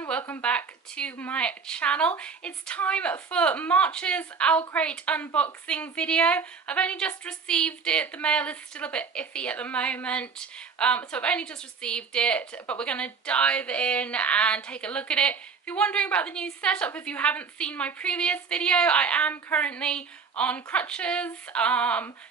everyone, welcome back to my channel. It's time for March's OwlCrate unboxing video. I've only just received it. The mail is still a bit iffy at the moment, so I've only just received it, but we're going to dive in and take a look at it. If you're wondering about the new setup, if you haven't seen my previous video, I am currently on crutches.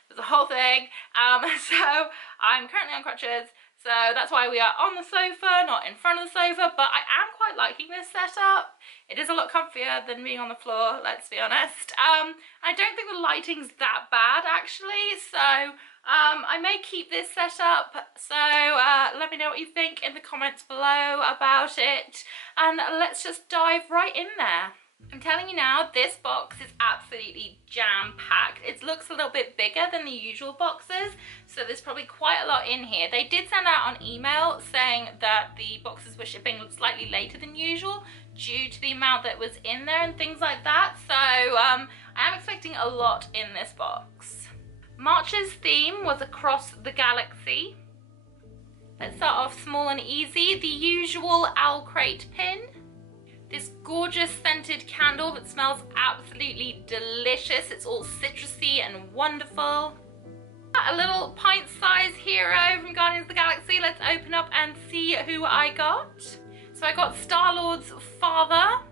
There's a whole thing, so I'm currently on crutches. So that's why we are on the sofa, not in front of the sofa, but I am quite liking this setup. It is a lot comfier than being on the floor, let's be honest. I don't think the lighting's that bad actually, so I may keep this setup. So let me know what you think in the comments below about it, and let's just dive right in there. I'm telling you now, this box is absolutely jam-packed. It looks a little bit bigger than the usual boxes, so there's probably quite a lot in here. They did send out an email saying that the boxes were shipping slightly later than usual due to the amount that was in there and things like that, so I am expecting a lot in this box. March's theme was across the galaxy. Let's start off small and easy. The usual OwlCrate pin. This gorgeous scented candle that smells absolutely delicious. It's all citrusy and wonderful. A little pint-sized hero from Guardians of the Galaxy. Let's open up and see who I got. So I got Star-Lord's father.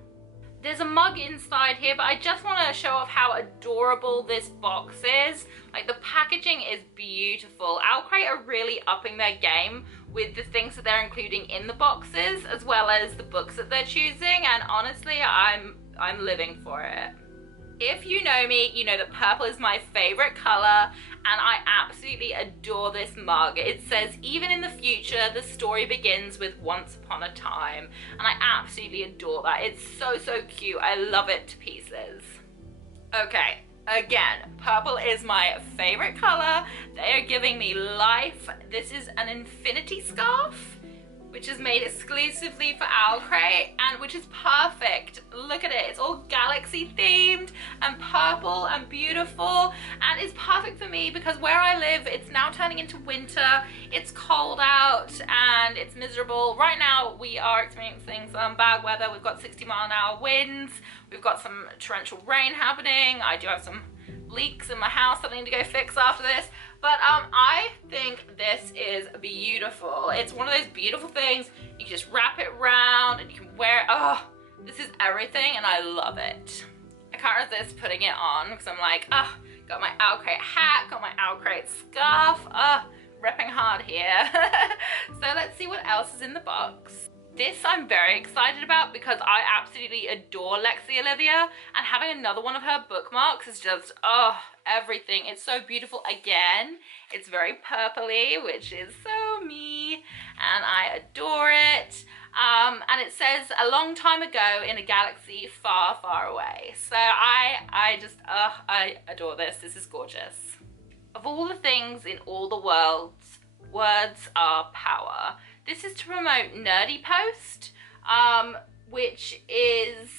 There's a mug inside here, but I just want to show off how adorable this box is. Like, the packaging is beautiful. OwlCrate are really upping their game with the things that they're including in the boxes, as well as the books that they're choosing, and honestly, I'm living for it. If you know me, you know that purple is my favorite color, and I absolutely adore this mug. It says, even in the future, the story begins with once upon a time, and I absolutely adore that. It's so, so cute. I love it to pieces. Okay. Again, purple is my favorite color. They are giving me life. This is an infinity scarf, which is made exclusively for OwlCrate, and which is perfect. Look at it, it's all galaxy themed and purple and beautiful, and it's perfect for me because where I live, it's now turning into winter. It's cold out and it's miserable. Right now we are experiencing some bad weather. We've got 60-mile-an-hour winds. We've got some torrential rain happening. I do have some leaks in my house that I need to go fix after this. But I think this is beautiful. It's one of those beautiful things. You can just wrap it around and you can wear it. Oh, this is everything and I love it. I can't resist putting it on because I'm like, oh, got my OwlCrate hat, got my OwlCrate scarf. Repping hard here. So let's see what else is in the box. This I'm very excited about because I absolutely adore Lexi Olivia, and having another one of her bookmarks is just, oh, everything. It's so beautiful. Again, it's very purpley, which is so me, and I adore it. And it says a long time ago in a galaxy far, far away. So I just, I adore this. This is gorgeous. Of all the things in all the worlds, words are power. This is to promote Nerdy Post, which is,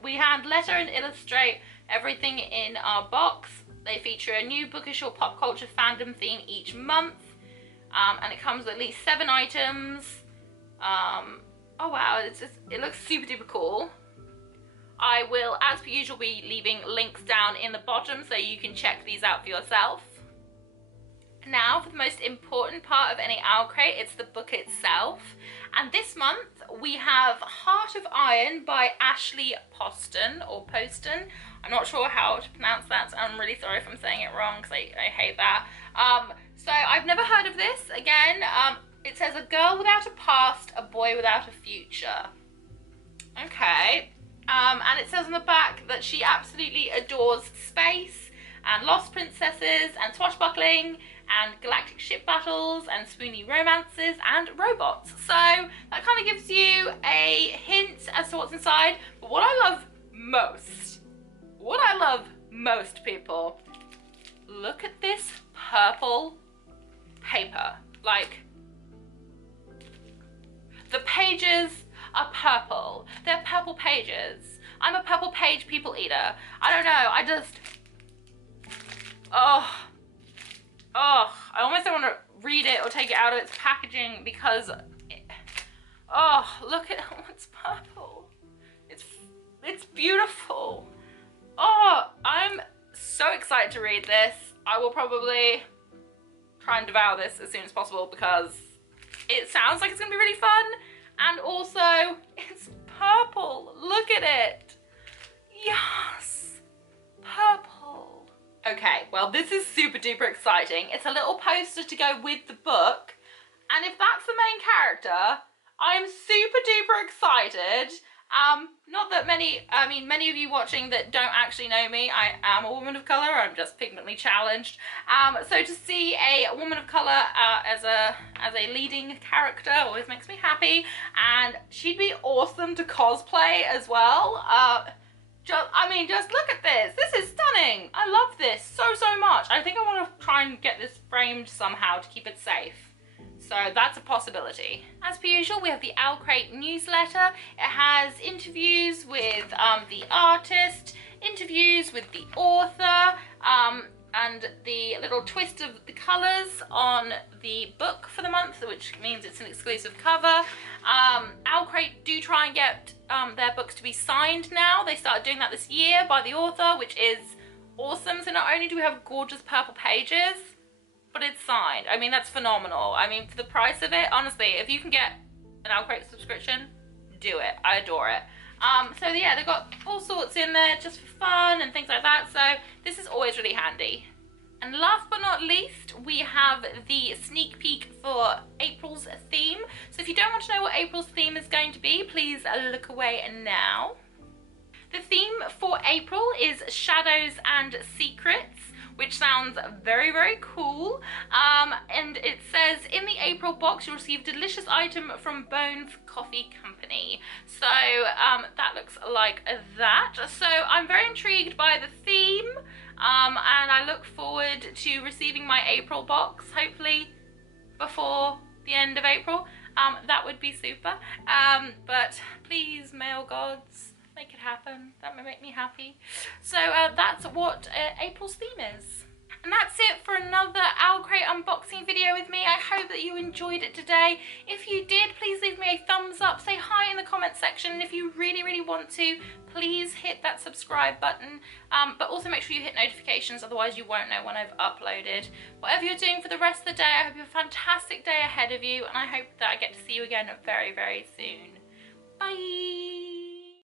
we had letter and illustrate everything in our box. They feature a new bookish or pop culture fandom theme each month, and it comes with at least 7 items. Oh wow, it looks super duper cool. I will, as per usual, be leaving links down in the bottom so you can check these out for yourself. Now for the most important part of any OwlCrate, it's the book itself. And this month we have Heart of Iron by Ashley Poston, or Poston. I'm not sure how to pronounce that, so I'm really sorry if I'm saying it wrong because I hate that. So I've never heard of this. Again, it says a girl without a past, a boy without a future. Okay. And it says on the back that she absolutely adores space and lost princesses and swashbuckling and galactic ship battles and swoony romances and robots. So that kind of gives you a hint as to what's inside. But what I love most, people, look at this purple paper. Like, the pages are purple. They're purple pages. I'm a purple page people eater. I don't know, I just, oh, I almost don't want to read it or take it out of its packaging because Oh, look at, oh, it's purple. It's beautiful. Oh, I'm so excited to read this. I will probably try and devour this as soon as possible because it sounds like it's gonna be really fun, and also it's purple. Look at it. Yes, purple. Okay, well, this is super duper exciting. It's a little poster to go with the book, and if that's the main character, I am super duper excited. Not that many of you watching that don't actually know me, I am a woman of colour, I'm just pigmentally challenged. So to see a woman of colour as a leading character always makes me happy, and she'd be awesome to cosplay as well. Just look at this. This is stunning. I love this so much. I think I want to try and get this framed somehow to keep it safe. So that's a possibility. As per usual, we have the OwlCrate newsletter. It has interviews with the artist, interviews with the author, and the little twist of the colours on the book for the month, which means it's an exclusive cover. OwlCrate do try and get their books to be signed now. They started doing that this year by the author, which is awesome. So not only do we have gorgeous purple pages, but it's signed. I mean, that's phenomenal. I mean, for the price of it, honestly, if you can get an OwlCrate subscription, do it. I adore it. So yeah, they've got all sorts in there just for fun and things like that. So this is always really handy. And last but not least, we have the sneak peek for April's theme. So if you don't want to know what April's theme is going to be, please look away now. The theme for April is Shadows and Secrets, which sounds very cool. And it says, in the April box you'll receive a delicious item from Bones Coffee Company. So that looks like that. So I'm very intrigued by the theme, and I look forward to receiving my April box, hopefully before the end of April. That would be super. But please, male gods, make it happen. That would make me happy. So that's what April's theme is. And that's it for another OwlCrate unboxing video with me. I hope that you enjoyed it today. If you did, please leave me a thumbs up, say hi in the comment section, and if you really want to, please hit that subscribe button, but also make sure you hit notifications, otherwise you won't know when I've uploaded. Whatever you're doing for the rest of the day, I hope you have a fantastic day ahead of you, and I hope that I get to see you again very soon. Bye!